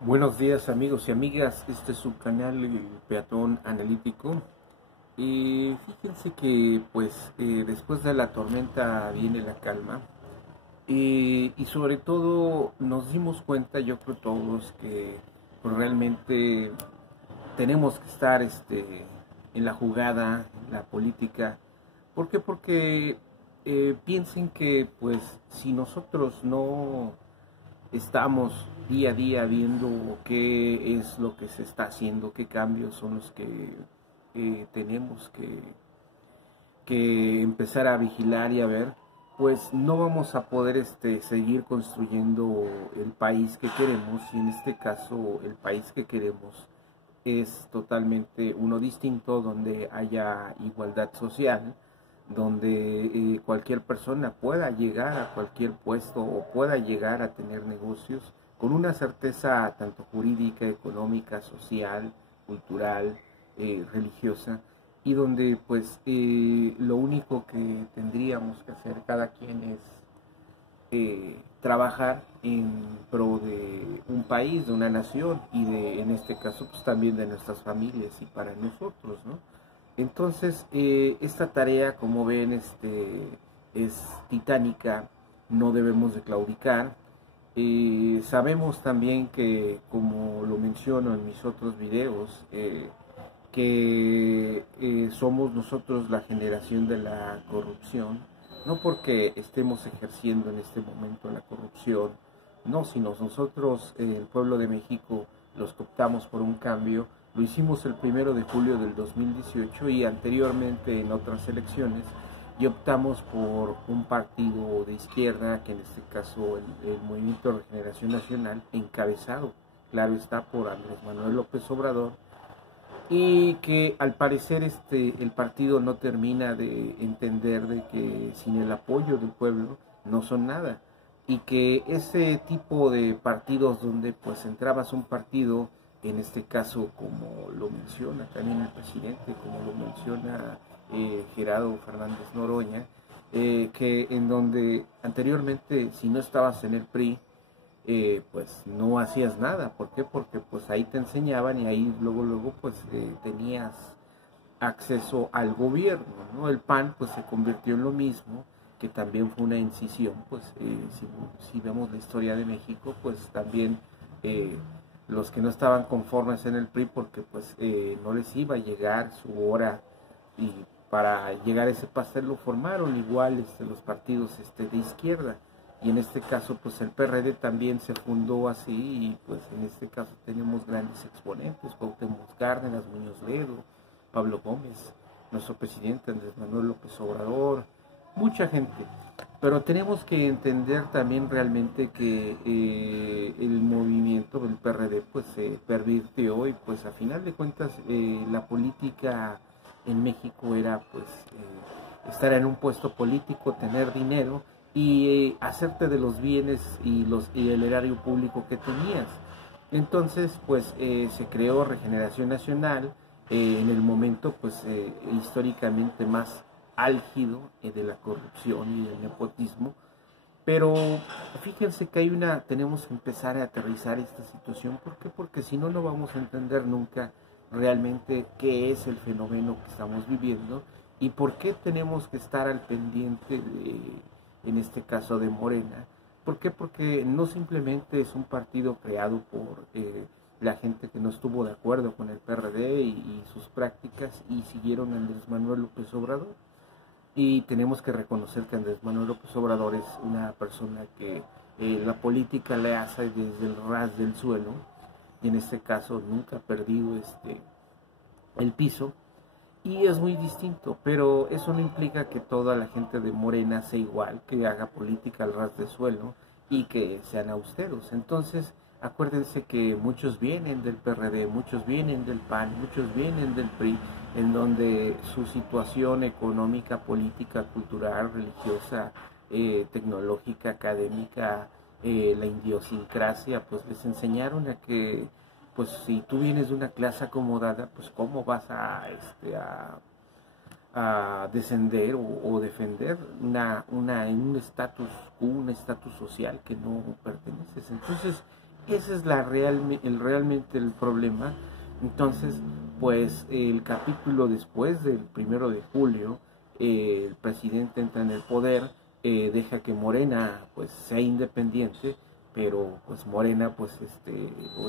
Buenos días amigos y amigas, este es su canal El Peatón Analítico y fíjense que después de la tormenta viene la calma y sobre todo nos dimos cuenta, yo creo todos, que realmente tenemos que estar en la jugada, en la política. ¿Por qué? Porque piensen que pues si nosotros no estamos día a día viendo qué es lo que se está haciendo, qué cambios son los que tenemos que empezar a vigilar y a ver, pues no vamos a poder seguir construyendo el país que queremos, y en este caso el país que queremos es totalmente uno distinto, donde haya igualdad social, donde cualquier persona pueda llegar a cualquier puesto o pueda llegar a tener negocios con una certeza tanto jurídica, económica, social, cultural, religiosa, y donde lo único que tendríamos que hacer cada quien es trabajar en pro de un país, de una nación, y en este caso pues también de nuestras familias y para nosotros, ¿no? Entonces esta tarea, como ven, es titánica, no debemos de claudicar. Sabemos también que, como lo menciono en mis otros videos, que somos nosotros la generación de la corrupción, no porque estemos ejerciendo en este momento la corrupción, no, sino nosotros, el pueblo de México, los que optamos por un cambio. Lo hicimos el 1 de julio del 2018 y anteriormente en otras elecciones, y optamos por un partido de izquierda, que en este caso el Movimiento de Regeneración Nacional, encabezado, claro está, por Andrés Manuel López Obrador, y que al parecer el partido no termina de entender de que sin el apoyo del pueblo no son nada, y que ese tipo de partidos donde pues entrabas un partido, en este caso como lo menciona también el presidente, como lo menciona Gerardo Fernández Noroña, que en donde anteriormente si no estabas en el PRI, pues no hacías nada. ¿Por qué? Porque pues ahí te enseñaban y ahí luego tenías acceso al gobierno, ¿no? El PAN pues se convirtió en lo mismo, que también fue una incisión, si vemos la historia de México, pues también los que no estaban conformes en el PRI porque no les iba a llegar su hora, y para llegar a ese pastel lo formaron igual los partidos de izquierda, y en este caso pues el PRD también se fundó así, y pues en este caso tenemos grandes exponentes: Cuauhtémoc Cárdenas, Muñoz Ledo, Pablo Gómez, nuestro presidente Andrés Manuel López Obrador, mucha gente. Pero tenemos que entender también realmente que el movimiento del PRD pues se pervirtió, y pues a final de cuentas la política en México era estar en un puesto político, tener dinero y hacerte de los bienes y el erario público que tenías. Entonces se creó Regeneración Nacional en el momento históricamente más álgido de la corrupción y del nepotismo. Pero fíjense que tenemos que empezar a aterrizar esta situación. ¿Por qué? Porque si no, no vamos a entender nunca realmente qué es el fenómeno que estamos viviendo y por qué tenemos que estar al pendiente en este caso de Morena. ¿Por qué? Porque no simplemente es un partido creado por la gente que no estuvo de acuerdo con el PRD y sus prácticas y siguieron a Andrés Manuel López Obrador. Y tenemos que reconocer que Andrés Manuel López Obrador es una persona que la política le hace desde el ras del suelo, y en este caso nunca ha perdido el piso, y es muy distinto. Pero eso no implica que toda la gente de Morena sea igual, que haga política al ras del suelo y que sean austeros. Entonces acuérdense que muchos vienen del PRD, muchos vienen del PAN, muchos vienen del PRI, en donde su situación económica, política, cultural, religiosa, tecnológica, académica, la idiosincrasia, pues les enseñaron a que pues si tú vienes de una clase acomodada, pues cómo vas a descender o defender un estatus social que no perteneces. Entonces Ese es realmente el problema. Entonces, pues el capítulo después del 1 de julio, el presidente entra en el poder, deja que Morena pues sea independiente, pero pues Morena pues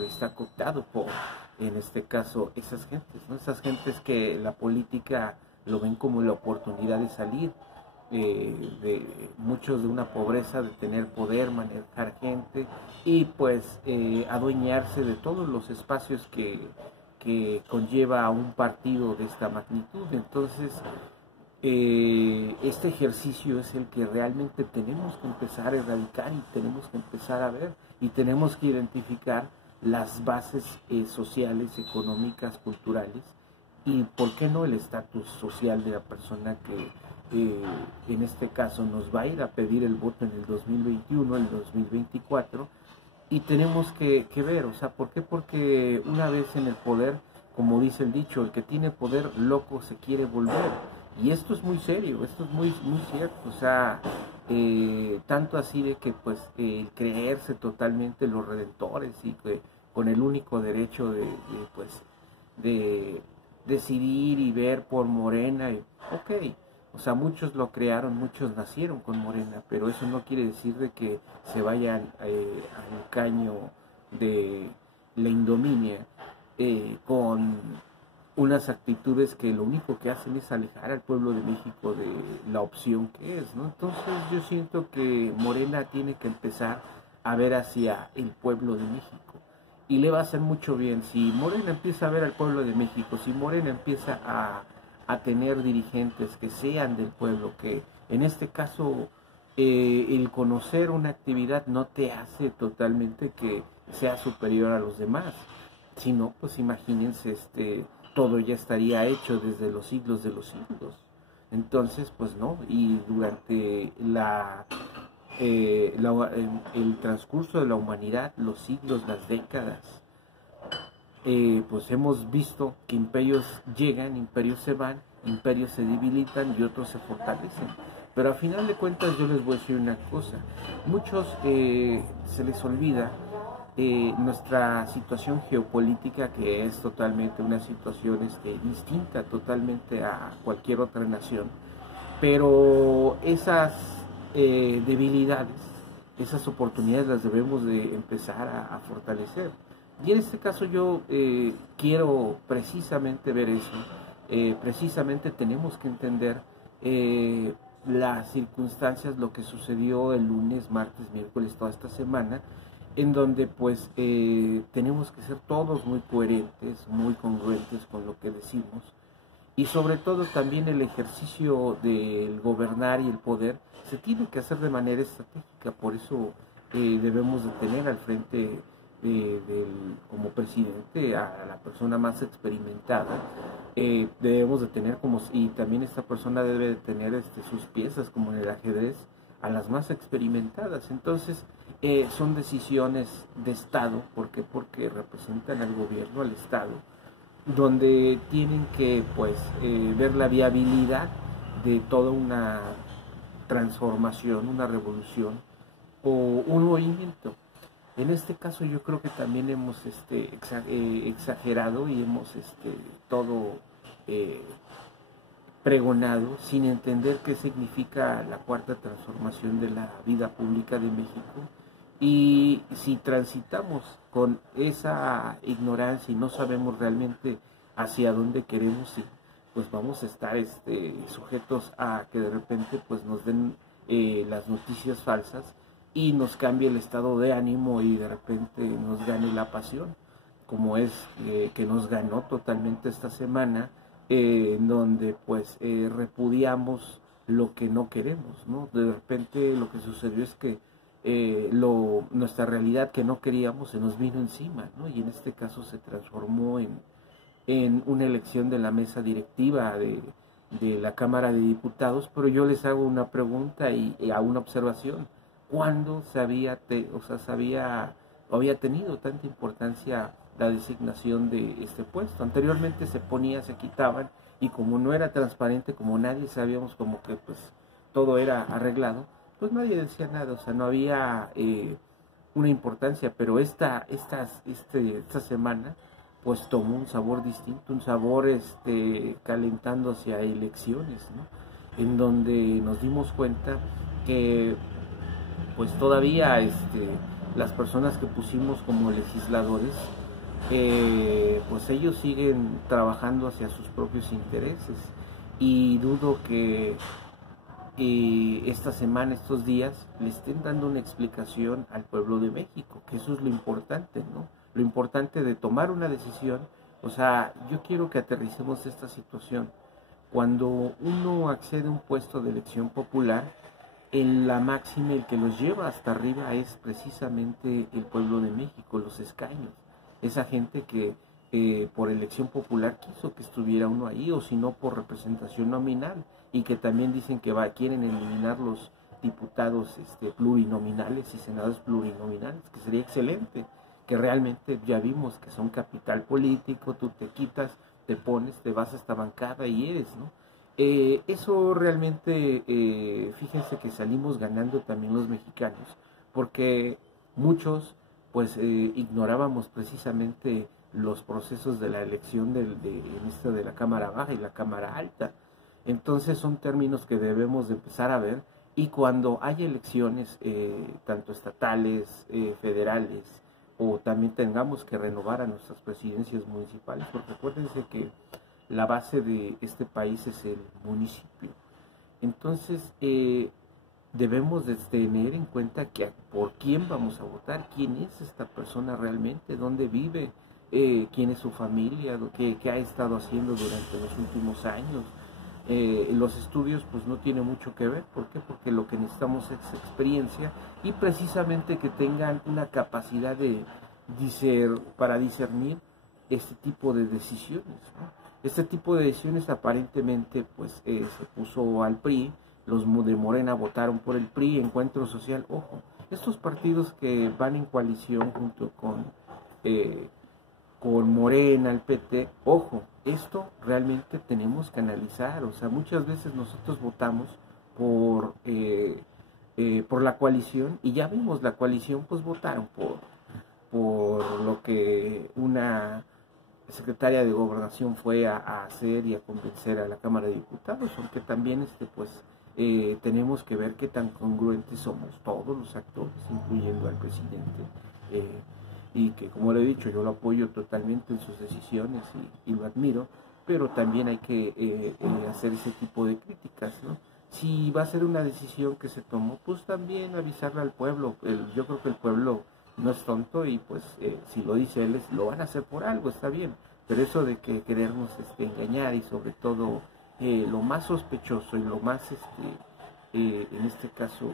está cooptado por, en este caso, esas gentes, ¿no? Esas gentes que la política lo ven como la oportunidad de salir, de muchos de una pobreza, de tener poder, manejar gente y pues adueñarse de todos los espacios que conlleva a un partido de esta magnitud. Entonces, este ejercicio es el que realmente tenemos que empezar a erradicar y tenemos que empezar a ver y tenemos que identificar las bases sociales, económicas, culturales y por qué no el estatus social de la persona que en este caso nos va a ir a pedir el voto en el 2021, el 2024 y tenemos que ver, o sea, ¿por qué? Porque una vez en el poder, como dice el dicho, el que tiene poder loco se quiere volver. Y esto es muy serio, esto es muy, muy cierto, o sea, tanto así de que pues creerse totalmente los redentores y que con el único derecho pues, de decidir y ver por Morena, y, ok, o sea, muchos lo crearon, muchos nacieron con Morena, pero eso no quiere decir de que se vayan al caño de la ignominia con unas actitudes que lo único que hacen es alejar al pueblo de México de la opción que es, ¿no? Entonces yo siento que Morena tiene que empezar a ver hacia el pueblo de México y le va a hacer mucho bien si Morena empieza a ver al pueblo de México, si Morena empieza a tener dirigentes que sean del pueblo, que en este caso el conocer una actividad no te hace totalmente que sea superior a los demás, sino pues imagínense todo ya estaría hecho desde los siglos de los siglos. Entonces, pues no, y durante el transcurso de la humanidad, los siglos, las décadas, pues hemos visto que imperios llegan, imperios se van, imperios se debilitan y otros se fortalecen. Pero a final de cuentas yo les voy a decir una cosa, muchos se les olvida nuestra situación geopolítica, que es totalmente una situación distinta totalmente a cualquier otra nación, pero esas debilidades, esas oportunidades las debemos de empezar a fortalecer. Y en este caso yo quiero precisamente ver eso, precisamente tenemos que entender las circunstancias, lo que sucedió el lunes, martes, miércoles, toda esta semana, en donde pues tenemos que ser todos muy coherentes, muy congruentes con lo que decimos y sobre todo también el ejercicio del gobernar y el poder se tiene que hacer de manera estratégica, por eso debemos de tener al frente como presidente a la persona más experimentada, debemos de tener y también esta persona debe de tener sus piezas como en el ajedrez a las más experimentadas. Entonces son decisiones de Estado, ¿por qué? Porque representan al gobierno, al Estado, donde tienen que pues ver la viabilidad de toda una transformación, una revolución o un movimiento. En este caso yo creo que también hemos exagerado y hemos todo pregonado sin entender qué significa la cuarta transformación de la vida pública de México. Y si transitamos con esa ignorancia y no sabemos realmente hacia dónde queremos ir, pues vamos a estar sujetos a que de repente pues nos den las noticias falsas y nos cambie el estado de ánimo y de repente nos gane la pasión, como es que nos ganó totalmente esta semana, en donde pues repudiamos lo que no queremos, ¿no? De repente lo que sucedió es que nuestra realidad que no queríamos se nos vino encima, ¿no? Y en este caso se transformó en una elección de la mesa directiva de la Cámara de Diputados, pero yo les hago una pregunta y a una observación. ¿Cuándo había tenido tanta importancia la designación de este puesto? Anteriormente se ponía, se quitaban, y como no era transparente, como nadie sabíamos como que pues todo era arreglado, pues nadie decía nada, o sea, no había una importancia, pero esta semana pues tomó un sabor distinto, un sabor calentando hacia elecciones, ¿no? En donde nos dimos cuenta que pues todavía las personas que pusimos como legisladores, pues ellos siguen trabajando hacia sus propios intereses, y dudo que esta semana, estos días, le estén dando una explicación al pueblo de México, que eso es lo importante, ¿no? Lo importante de tomar una decisión. O sea, yo quiero que aterricemos esta situación. Cuando uno accede a un puesto de elección popular, en la máxima, el que los lleva hasta arriba es precisamente el pueblo de México, los escaños, esa gente que por elección popular quiso que estuviera uno ahí, o si no por representación nominal, y que también dicen que quieren eliminar los diputados plurinominales y senadores plurinominales, que sería excelente, que realmente ya vimos que son capital político, tú te quitas, te pones, te vas a esta bancada y eres, ¿no? Eso realmente, fíjense que salimos ganando también los mexicanos, porque muchos pues ignorábamos precisamente los procesos de la elección de la Cámara Baja y la Cámara Alta. Entonces son términos que debemos de empezar a ver, y cuando hay elecciones tanto estatales, federales, o también tengamos que renovar a nuestras presidencias municipales, porque acuérdense que la base de este país es el municipio. Entonces debemos de tener en cuenta que por quién vamos a votar, quién es esta persona realmente, dónde vive, quién es su familia, qué ha estado haciendo durante los últimos años. Los estudios pues no tiene mucho que ver. ¿Por qué? Porque lo que necesitamos es experiencia, y precisamente que tengan una capacidad para discernir este tipo de decisiones, ¿no? Este tipo de decisiones aparentemente pues se puso al PRI, los de Morena votaron por el PRI, Encuentro Social, ojo, estos partidos que van en coalición junto con Morena, el PT, ojo, esto realmente tenemos que analizar. O sea, muchas veces nosotros votamos por la coalición, y ya vimos la coalición, pues votaron por lo que una secretaria de Gobernación fue a hacer y a convencer a la Cámara de Diputados, aunque también tenemos que ver qué tan congruentes somos todos los actores, incluyendo al presidente, y que, como le he dicho, yo lo apoyo totalmente en sus decisiones y lo admiro, pero también hay que hacer ese tipo de críticas, ¿no? Si va a ser una decisión que se tomó, pues también avisarle al pueblo. Yo creo que el pueblo no es tonto, y pues si lo dice él, lo van a hacer por algo, está bien, pero eso de que querernos engañar, y sobre todo lo más sospechoso y lo más en este caso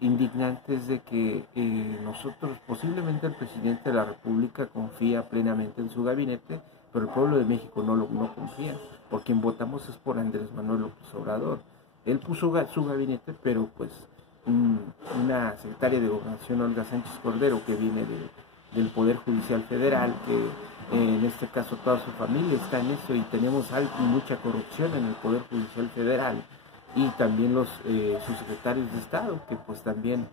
indignante, es de que nosotros, posiblemente el presidente de la República confía plenamente en su gabinete, pero el pueblo de México no confía. Por quien votamos es por Andrés Manuel López Obrador. Él puso su gabinete, pero pues una secretaria de Gobernación, Olga Sánchez Cordero, que viene del Poder Judicial Federal, que en este caso toda su familia está en eso, y tenemos mucha corrupción en el Poder Judicial Federal, y también sus secretarios de Estado, que pues también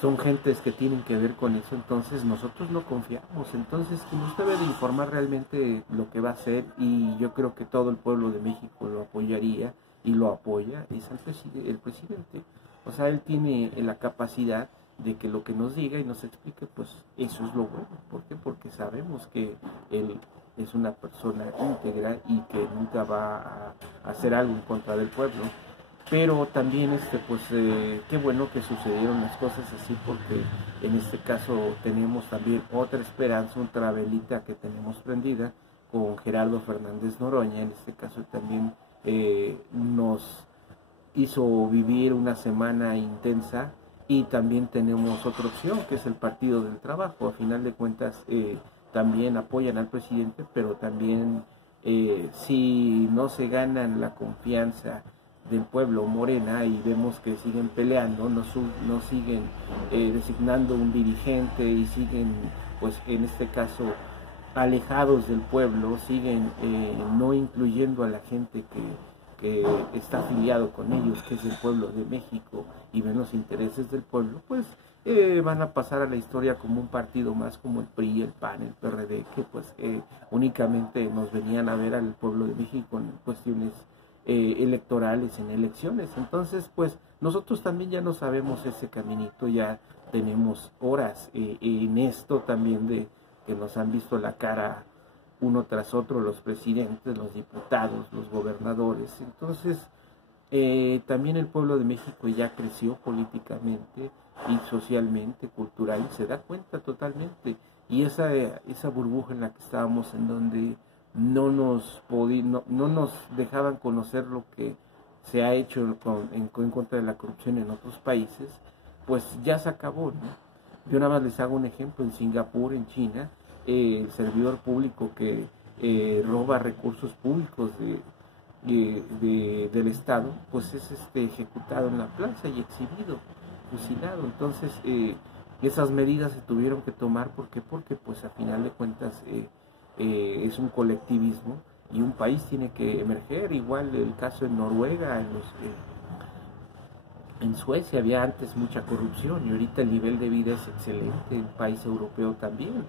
son gentes que tienen que ver con eso. Entonces nosotros no confiamos. Entonces quien nos debe de informar realmente lo que va a hacer, y yo creo que todo el pueblo de México lo apoyaría y lo apoya, es el presidente. O sea, él tiene la capacidad de que lo que nos diga y nos explique, pues eso es lo bueno. ¿Por qué? Porque sabemos que él es una persona íntegra y que nunca va a hacer algo en contra del pueblo. Pero también qué bueno que sucedieron las cosas así, porque en este caso tenemos también otra esperanza, otra velita que tenemos prendida con Gerardo Fernández Noroña. En este caso también nos hizo vivir una semana intensa, y también tenemos otra opción, que es el Partido del Trabajo. A final de cuentas también apoyan al presidente, pero también si no se ganan la confianza del pueblo, Morena, y vemos que siguen peleando, no siguen designando un dirigente, y siguen pues en este caso alejados del pueblo, siguen no incluyendo a la gente que que está afiliado con ellos, que es el pueblo de México, y ven los intereses del pueblo, pues van a pasar a la historia como un partido más, como el PRI, el PAN, el PRD, que pues únicamente nos venían a ver al pueblo de México en cuestiones electorales, en elecciones. Entonces, pues nosotros también ya no sabemos ese caminito, ya tenemos horas en esto también de que nos han visto la cara uno tras otro los presidentes, los diputados, los gobernadores. Entonces, también el pueblo de México ya creció políticamente y socialmente, cultural, y se da cuenta totalmente. Y esa burbuja en la que estábamos, en donde no nos dejaban conocer lo que se ha hecho en contra de la corrupción en otros países, pues ya se acabó, ¿no? Yo nada más les hago un ejemplo: en Singapur, en China, el servidor público que roba recursos públicos del Estado, pues es ejecutado en la plaza y exhibido, fusilado. Entonces, esas medidas se tuvieron que tomar porque pues a final de cuentas es un colectivismo y un país tiene que emerger. Igual el caso en Noruega, en Suecia había antes mucha corrupción y ahorita el nivel de vida es excelente, el país europeo también.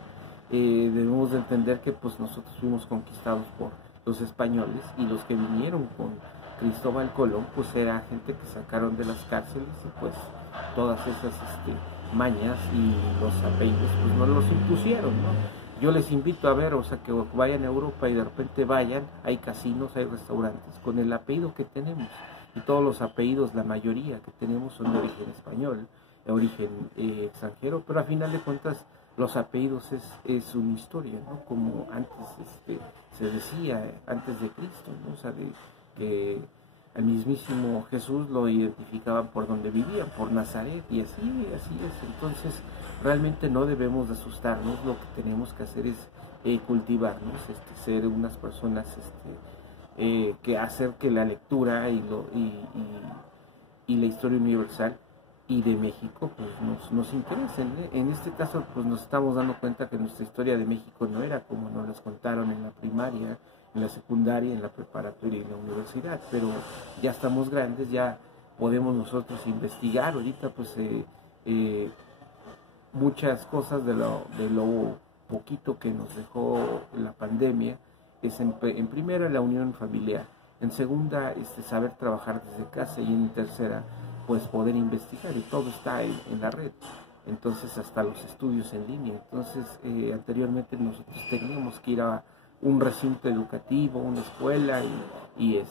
Debemos de entender que pues nosotros fuimos conquistados por los españoles, y los que vinieron con Cristóbal Colón pues era gente que sacaron de las cárceles, y pues todas esas mañas y los apellidos pues no los impusieron, ¿no? Yo les invito a ver, o sea, que vayan a Europa y de repente vayan, hay casinos, hay restaurantes con el apellido que tenemos, y todos los apellidos, la mayoría que tenemos, son de origen español, de origen extranjero, pero a final de cuentas los apellidos es una historia, ¿no? Como antes se decía, antes de Cristo, ¿no? O sea, que al mismísimo Jesús lo identificaban por donde vivía, por Nazaret, y así es. Entonces, realmente no debemos de asustarnos. Lo que tenemos que hacer es cultivarnos, ser unas personas que hacer que la lectura y la historia universal y de México pues nos interesen, ¿eh? En este caso pues nos estamos dando cuenta que nuestra historia de México no era como nos las contaron en la primaria, en la secundaria, en la preparatoria y en la universidad, pero ya estamos grandes, ya podemos nosotros investigar. Ahorita pues muchas cosas de lo poquito que nos dejó la pandemia es en primera la unión familiar, en segunda saber trabajar desde casa, y en tercera pues poder investigar, y todo está en la red. Entonces hasta los estudios en línea. Entonces anteriormente nosotros teníamos que ir a un recinto educativo, una escuela, y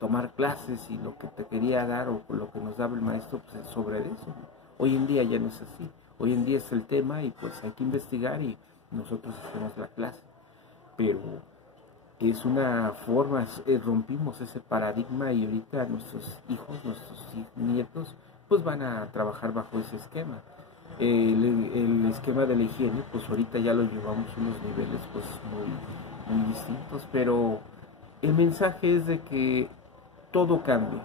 tomar clases, y lo que te quería dar o lo que nos daba el maestro pues es sobre eso. Hoy en día ya no es así. Hoy en día es el tema y pues hay que investigar, y nosotros hacemos la clase. Pero es una forma, rompimos ese paradigma, y ahorita nuestros hijos, nuestros nietos, pues van a trabajar bajo ese esquema. El esquema de la higiene, pues ahorita ya lo llevamos a unos niveles pues muy distintos, pero el mensaje es de que todo cambia.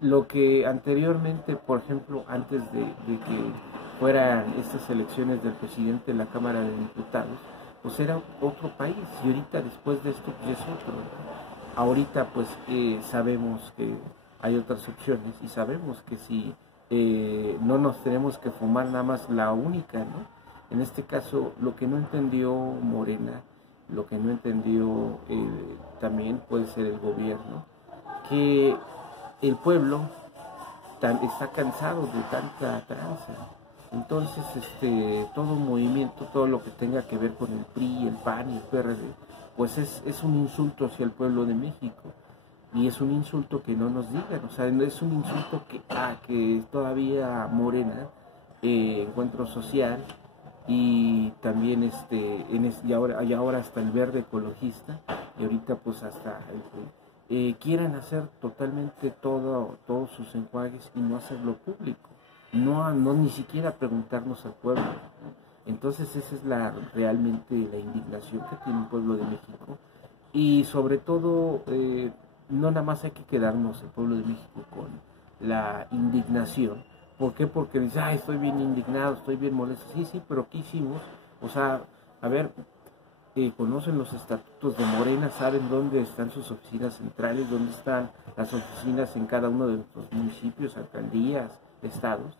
Lo que anteriormente, por ejemplo, antes de que fueran estas elecciones del presidente de la Cámara de Diputados, pues era otro país, y ahorita después de esto pues es otro. Ahorita pues sabemos que hay otras opciones, y sabemos que si no nos tenemos que fumar nada más la única, ¿no? En este caso, lo que no entendió Morena, lo que no entendió también puede ser el gobierno, que el pueblo está cansado de tanta tranza. Entonces, todo movimiento, todo lo que tenga que ver con el PRI, el PAN y el PRD, pues es un insulto hacia el pueblo de México. Y es un insulto que no nos digan, o sea, es un insulto que todavía Morena, Encuentro Social, y también y ahora hasta el Verde Ecologista, y ahorita pues hasta el PRI, quieran hacer totalmente todos sus enjuagues y no hacerlo público. No ni siquiera preguntarnos al pueblo, ¿no? Entonces esa es realmente la indignación que tiene el pueblo de México, y sobre todo no nada más hay que quedarnos el pueblo de México con la indignación. ¿Por qué? Porque dice, estoy bien indignado, estoy bien molesto. Sí, pero ¿qué hicimos? O sea, a ver, conocen los estatutos de Morena, saben dónde están sus oficinas centrales, dónde están las oficinas en cada uno de nuestros municipios, alcaldías, estados,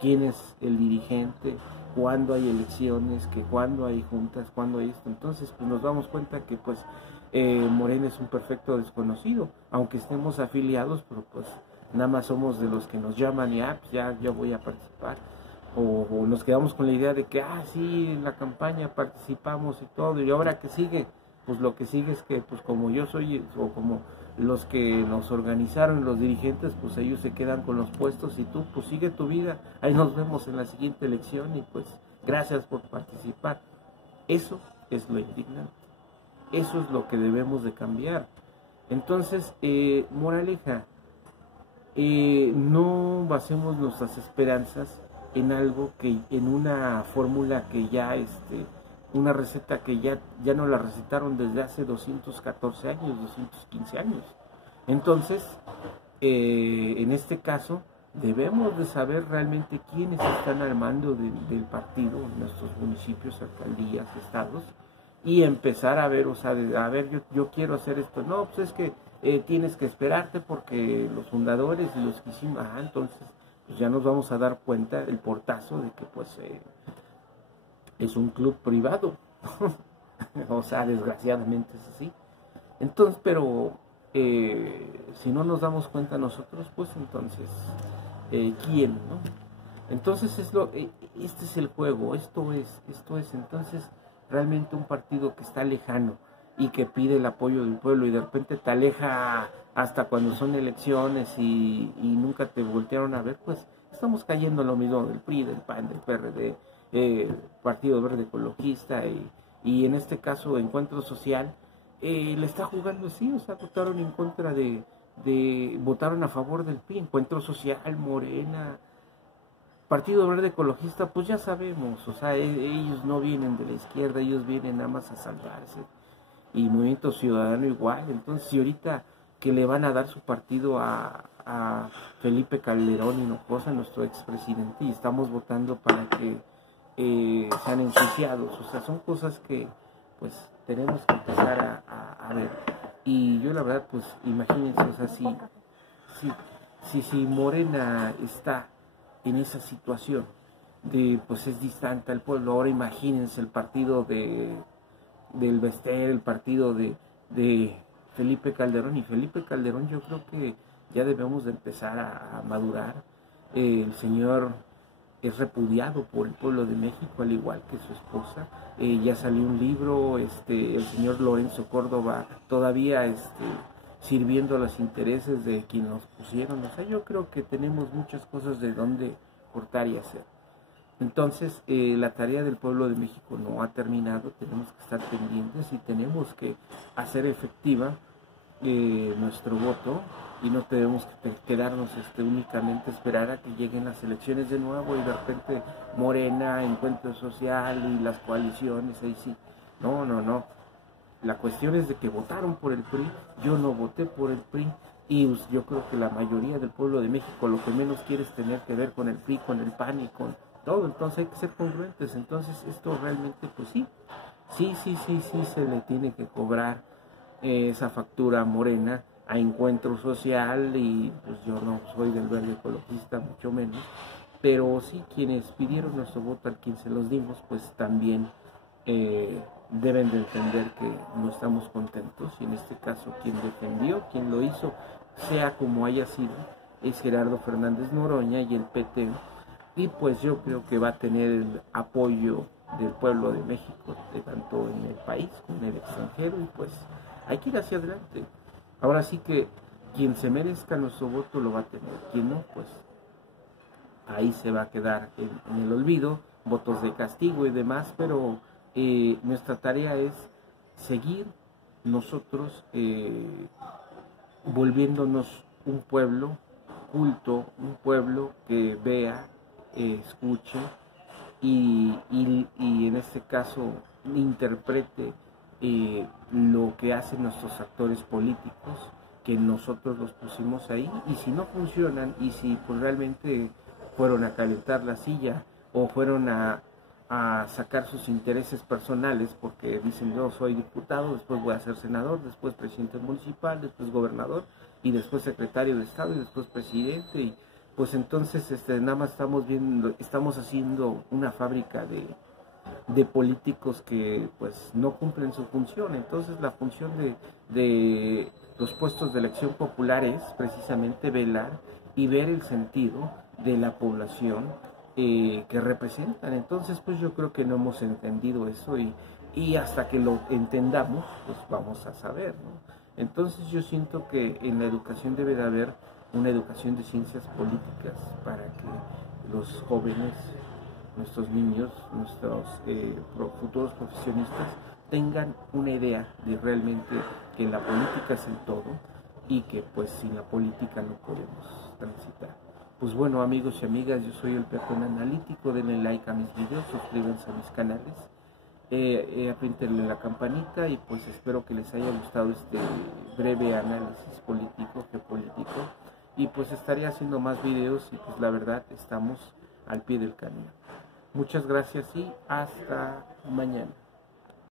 quién es el dirigente, cuándo hay elecciones, que cuándo hay juntas, cuándo hay esto. Entonces pues nos damos cuenta que pues Morena es un perfecto desconocido, aunque estemos afiliados, pero pues nada más somos de los que nos llaman y pues ya yo voy a participar. O nos quedamos con la idea de que, sí, en la campaña participamos y todo, y ahora que sigue, pues lo que sigue es que, pues como yo soy, o como los que nos organizaron, los dirigentes, pues ellos se quedan con los puestos y tú, pues sigue tu vida, ahí nos vemos en la siguiente elección y pues gracias por participar. Eso es lo indignante, eso es lo que debemos de cambiar. Entonces, moraleja, no basemos nuestras esperanzas en algo que, en una fórmula que ya, una receta que ya no la recetaron desde hace 214 años, 215 años. Entonces, en este caso, debemos de saber realmente quiénes están al mando del partido en nuestros municipios, alcaldías, estados, y empezar a ver, a ver, yo quiero hacer esto. No, pues es que tienes que esperarte porque los fundadores y los que hicimos, entonces pues ya nos vamos a dar cuenta el portazo de que pues es un club privado. O sea, desgraciadamente es así. Entonces, pero si no nos damos cuenta nosotros, pues entonces ¿quién, no? Entonces este es el juego, esto es entonces realmente un partido que está lejano y que pide el apoyo del pueblo y de repente te aleja hasta cuando son elecciones y nunca te voltearon a ver. Pues estamos cayendo en lo mismo del PRI, del PAN, del PRD, Partido Verde Ecologista y en este caso Encuentro Social, le está jugando así. O sea, votaron en contra votaron a favor del PRI, Encuentro Social, Morena, Partido Verde Ecologista, pues ya sabemos, o sea, ellos no vienen de la izquierda, ellos vienen nada más a salvarse, y Movimiento Ciudadano igual. Entonces, si ahorita que le van a dar su partido a Felipe Calderón Hinojosa, nuestro expresidente, y estamos votando para que sean ensuciados, o sea, son cosas que pues tenemos que empezar a ver. Y yo la verdad, pues imagínense, o sea, si Morena está en esa situación de pues es distante al pueblo, ahora imagínense el partido del Bester, el partido de Felipe Calderón. Y Felipe Calderón, yo creo que ya debemos de empezar a madurar. El señor es repudiado por el pueblo de México, al igual que su esposa. Ya salió un libro, el señor Lorenzo Córdoba todavía sirviendo a los intereses de quienes nos pusieron. O sea, yo creo que tenemos muchas cosas de donde cortar y hacer. Entonces, la tarea del pueblo de México no ha terminado, tenemos que estar pendientes y tenemos que hacer efectiva nuestro voto, y no tenemos que quedarnos únicamente esperar a que lleguen las elecciones de nuevo y de repente Morena, Encuentro Social y las coaliciones, ahí sí. No. La cuestión es de que votaron por el PRI, yo no voté por el PRI, y yo creo que la mayoría del pueblo de México lo que menos quiere es tener que ver con el PRI, con el PAN y con todo. Entonces hay que ser congruentes. Entonces esto realmente pues sí se le tiene que cobrar esa factura a Morena, a Encuentro Social, y pues yo no soy del Verde Ecologista, mucho menos, pero sí quienes pidieron nuestro voto, a quien se los dimos, pues también deben de entender que no estamos contentos, y en este caso quien defendió, quien lo hizo, sea como haya sido, es Gerardo Fernández Noroña y el PT, y pues yo creo que va a tener el apoyo del pueblo de México, tanto en el país como en el extranjero, y pues hay que ir hacia adelante. Ahora sí que quien se merezca nuestro voto lo va a tener, quien no, pues ahí se va a quedar en el olvido, votos de castigo y demás, pero nuestra tarea es seguir nosotros volviéndonos un pueblo culto, un pueblo que vea, escuche y en este caso interprete lo que hacen nuestros actores políticos, que nosotros los pusimos ahí, y si no funcionan, y si pues realmente fueron a calentar la silla o fueron a a sacar sus intereses personales, porque dicen yo soy diputado, después voy a ser senador, después presidente municipal, después gobernador y después secretario de Estado y después presidente, y pues entonces nada más estamos haciendo una fábrica de políticos que pues no cumplen su función. Entonces la función de los puestos de elección popular es precisamente velar y ver el sentido de la población que representan. Entonces pues yo creo que no hemos entendido eso, y hasta que lo entendamos pues vamos a saber, ¿no? Entonces yo siento que en la educación debe de haber una educación de ciencias políticas para que los jóvenes, nuestros niños, nuestros futuros profesionistas tengan una idea de realmente que la política es el todo y que pues sin la política no podemos transitar. Pues bueno, amigos y amigas, yo soy el Peatón Analítico. Denle like a mis videos, suscríbanse a mis canales, apriéntenle la campanita, y pues espero que les haya gustado este breve análisis político, geopolítico, y pues estaré haciendo más videos, y pues la verdad estamos al pie del camino. Muchas gracias y hasta mañana.